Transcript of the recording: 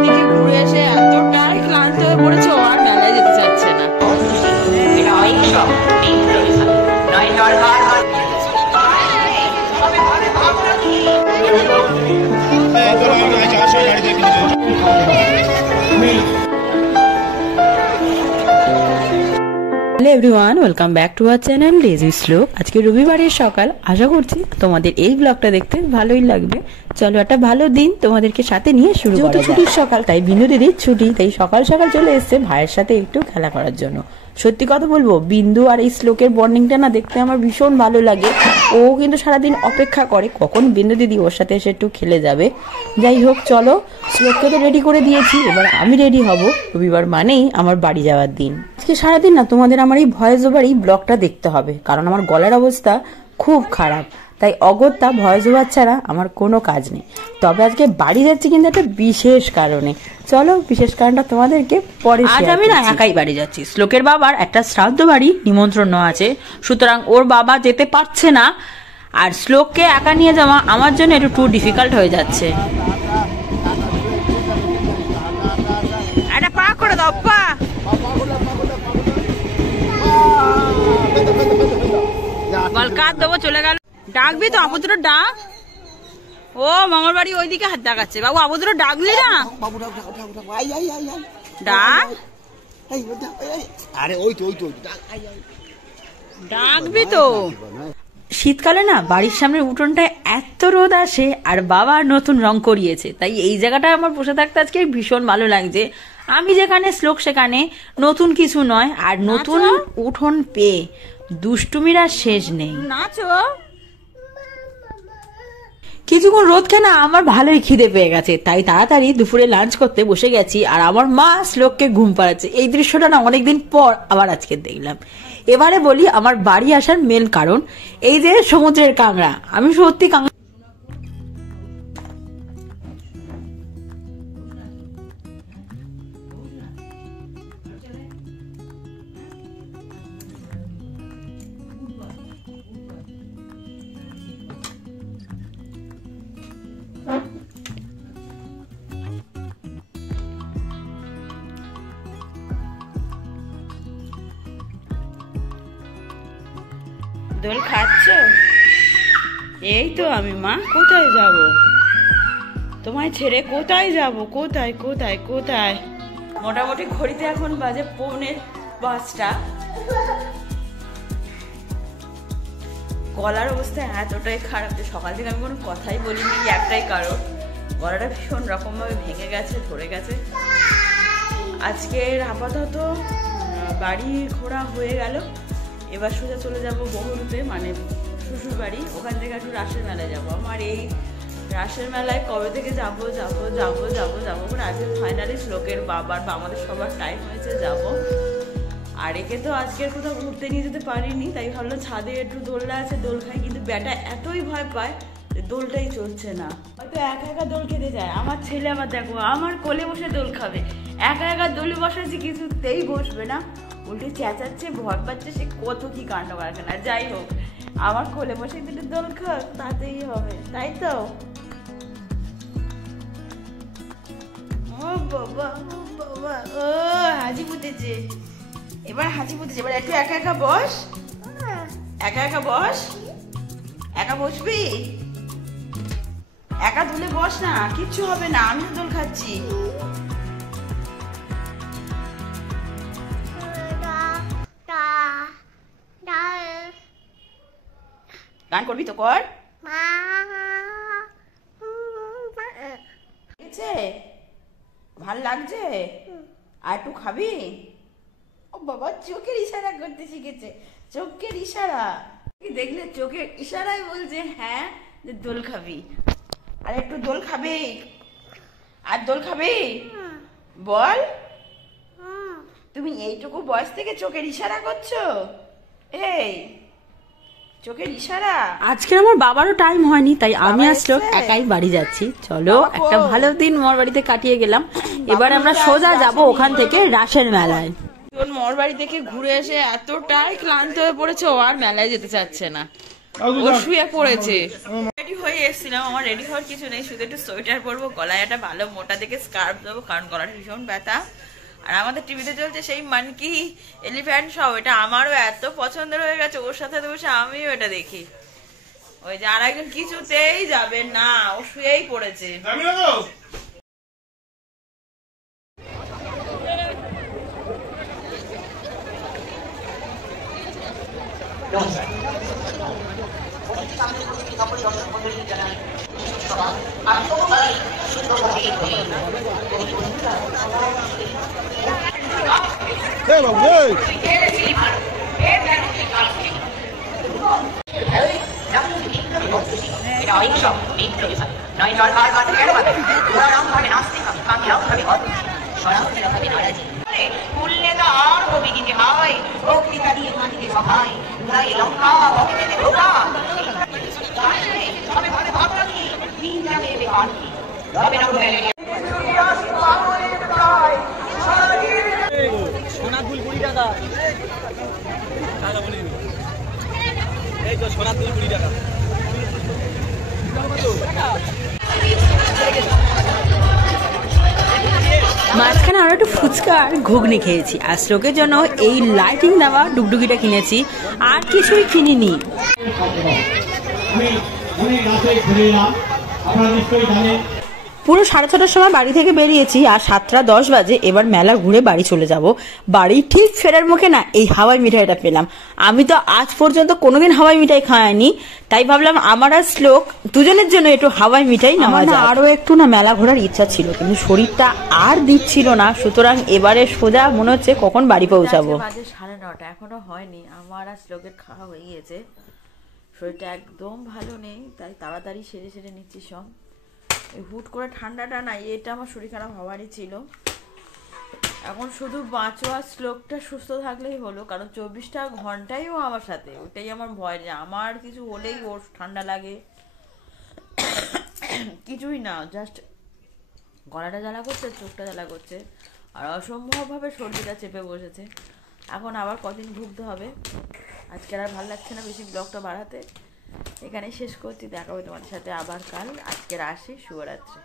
ওইদিকে ঘুরে এসে এতটাই ক্লান্ত হয়ে পড়েছে ও আর মেলায় যেতে চাচ্ছে না। Hello everyone, welcome back to our channel lazy শ্লোক। আজকে রবিবারের সকাল, আশা করছি তোমাদের এই ব্লগটা দেখতে ভালোই লাগবে। চলো একটা ভালো দিন তোমাদেরকে সাথে নিয়ে শুরু করা যাক। ছুটির সকাল, তাই বিন্দু দিদির ছুটি, তাই সকাল সকাল চলে এসেছে ভাইয়ের সাথে একটু খেলা করার জন্য। সত্যি কথা বলবো, বিন্দু আর এই শ্লোকের বন্ডিংটা না দেখতে আমার ভীষণ ভালো লাগে। ও কিন্তু সারাদিন অপেক্ষা করে কখন বিন্দু দিদি ওর সাথে এসে একটু খেলে যাবে। যাই হোক, চলো শ্লোককে তো রেডি করে দিয়েছি, এবার আমি রেডি হব। রবিবার মানেই আমার বাড়ি যাওয়ার দিন। আজকে সারাদিন না তোমাদের আমার এই ভয়েস ওভার এই ব্লগটা দেখতে হবে, কারণ আমার গলার অবস্থা খুব খারাপ, তাই অগত্যা ভয়েস ওভার ছাড়া আমার কোনো কাজ নেই। তবে আজকে বাড়ি যাচ্ছি কিন্তু একটা বিশেষ কারণে। চলো বিশেষ কারণটা তোমাদেরকে পরে। আজ আমি না একাই বাড়ি যাচ্ছি। শ্লোকের বাবার একটা শ্রাদ্ধ বাড়ি নিমন্ত্রণ আছে, সুতরাং ওর বাবা যেতে পারছে না, আর শ্লোককে একা নিয়ে যাওয়া আমার জন্য একটু টু ডিফিকাল্ট হয়ে যাচ্ছে। একটা পা করে দাও, পা বল কাঁদ দেবো, চলে গেল। ডাকবি তো আবুদুর, ডাক। ও মামার বাড়ি ওইদিকে হাত দেখাচ্ছে। বাবু আবুদুর ডাকলি না, ডাক। ডাকবি তো। শীতকালে না বাড়ির সামনে উঠোনটায় এত রোদ আসে, আর বাবা নতুন রং করিয়েছে, তাই এই জায়গাটায় আমার বসে থাকতে আজকে ভীষণ ভালো লাগছে। আমি যেখানে, শ্লোক সেখানে, নতুন কিছু নয়, আর নতুন উঠোন পেয়ে দুষ্টুমিরা শেষ নেই। নাচো। কিছুক্ষণ রোদ খেয়ে আমার ভালোই খিদে পেয়ে গেছে, তাই তাড়াতাড়ি দুপুরে লাঞ্চ করতে বসে গেছি। আর আমার মা শ্লোককে ঘুম পাড়াচ্ছে। এই দৃশ্যটা না অনেকদিন পর আবার আজকে দেখলাম। এবারে বলি আমার বাড়ি আসার মেন কারণ, এই যে সমুদ্রের কাঁকড়া। আমি সত্যি দোল খাচ্ছ? এই তো আমি। মা কোথায় যাব? তোমায় ছেড়ে কোথায় যাব? কোথায় কোথায় কোথায়? মোটামুটি ঘড়িতে এখন বাজে 4:45। গলার অবস্থা এতটাই খারাপ যে সকাল থেকে আমি কোনো কথাই বলিনি। একটাই কারণ, গলাটা ভীষণ রকম ভাবে ভেঙে গেছে, ধরে গেছে। আজকের আপাতত বাড়ি ঘোরা হয়ে গেল। এবার সোজা চলে যাব বহুরূপে, মানে শ্বশুর বাড়ি। ওখান থেকে একটু রাসের মেলায় যাবো। আমার এই রাসের মেলায় কবে থেকে যাবো যাবো যাবো যাবো যাবো করে আজকে ফাইনালি শ্লোকের বাবার বা আমাদের সবার টাইম হয়েছে যাব। আর একে তো আজকের কোথাও ঘুরতে নিয়ে যেতে পারিনি, তাই ভাবলো ছাদে একটু দোলনা আছে, দোল খাই। কিন্তু ব্যাটা এতই ভয় পায় যে দোলটাই চলছে না। হয়তো একা একা দোল খেতে যায়। আমার ছেলে আমার দেখো আমার কোলে বসে দোল খাবে, একা একা দোলে বসেছি, কিছুতেই বসবে না, উল্টে চেঁচাচ্ছে, ভয় পাচ্ছে, সে কত কি কাণ্ড কারখানা। যাই হোক, আমার কোলে বসে দুটো দোল খাক, তাতেই হবে, তাই তো? ও বাবা, ও বাবা, ও হাজি পুঁতেছে, এবার হাজি পুঁতেছে। এবার একটু একা একা বস, একা একা বস। একা বসবি? একা দোলে বস না, কিচ্ছু হবে না, আমি তো দোল খাচ্ছি। গান করবি তো কর। ভাল লাগছে? আর একটু খাবি? ও বাবা, চোখের ইশারা করতে শিখেছে, চোখের ইশারা দেখলে চোখের ইশারায় বলছে হ্যাঁ যে দোল খাবি। আর একটু দোল খাবি? আর দোল খাবি? বল। তুমি এইটুকু বয়স থেকে চোখের ইশারা করছো? এই চোখের ইশারা। আজকে আমার বাবারও টাইম হয়নি, তাই আমি আর শ্লোক একাই বাড়ি যাচ্ছি। চলো একটা ভালো দিন মোর বাড়িতে কাটিয়ে গেলাম। এবার আমরা সোজা যাব ওখান থেকে রাসের মেলায়। মোর বাড়ি থেকে ঘুরে এসে এতটাই ক্লান্ত হয়ে পড়েছে ও আর মেলায় যেতে চাচ্ছে না। ও শুয়ে পড়েছে। রেডি হয়ে এসেছিলাম, আমার রেডি হওয়ার কিছু নেই, শুধু একটু সোয়েটার পরবো, গলায় একটা ভালো মোটা দেখে স্কার্ফ দেবো, কারণ গলাটা ভীষণ ব্যথা। আর আমাদের টিভিতে চলছে সেই মানকি এলিফ্যান্ট শো, এটা আমারও এত পছন্দের হয়ে গেছে, ওর সাথে বসে আমিও এটা দেখি। ওই যে আর একজন কিছুতেই যাবে না, ও শুয়েই পড়েছে। মাঝখানে আরো একটু ফুচকা আর ঘুগনি খেয়েছি, আর শ্লোকের জন্য এই লাইটিং দেওয়া ডুগডুগিটা কিনেছি, আর কিছুই কিনিনি। পুরো 6:30টার সময় বাড়ি থেকে বেরিয়েছি, আর 7:10 বাজে এবার মেলা ঘুরে বাড়ি চলে যাব। বাড়ি ঠিক ফেরার মুখে না এই হাওয়াই মিঠাইটা পেলাম। আমি তো আজ পর্যন্ত কোনোদিন হাওয়াই মিঠাই খাইনি, তাই ভাবলাম আমার আর শ্লোক দুজনের জন্য একটু হাওয়াই মিঠাই নেওয়া যায়। আরো একটু না মেলা ঘোরার ইচ্ছা ছিল, কিন্তু শরীরটা আর দিচ্ছিল না, সুতরাং এবারে সোজা মনে হচ্ছে কখন বাড়ি পৌঁছাবো। বাজে 9:30, এখনো হয়নি, আমার আর শ্লোকের খাওয়া হয়ে গিয়েছে। শরীরটা একদম ভালো নেই, তাই তাড়াতাড়ি সেরে নিচ্ছি সব। হুট করে ঠান্ডাটা না, এটা আমার শরীর খারাপ হওয়ারই ছিল। এখন শুধু বাঁচো আর শ্লোকটা সুস্থ থাকলেই হলো, কারণ 24টা ঘন্টাই ও আমার সাথে, ওটাই আমার ভয় যে আমার কিছু হলেই ওর ঠান্ডা লাগে। কিছুই না, জাস্ট গলাটা জ্বালা করছে, চোখটা জ্বালা করছে, আর অসম্ভবভাবে সর্দিটা চেপে বসেছে। এখন আবার কদিন ভুগতে হবে। আজকে আর ভালো লাগছে না বেশি ব্লগটা বাড়াতে, এখানেই শেষ করছি। দেখা হবে তোমাদের সাথে আবার কাল। আজকের আসি, শুভরাত্রি।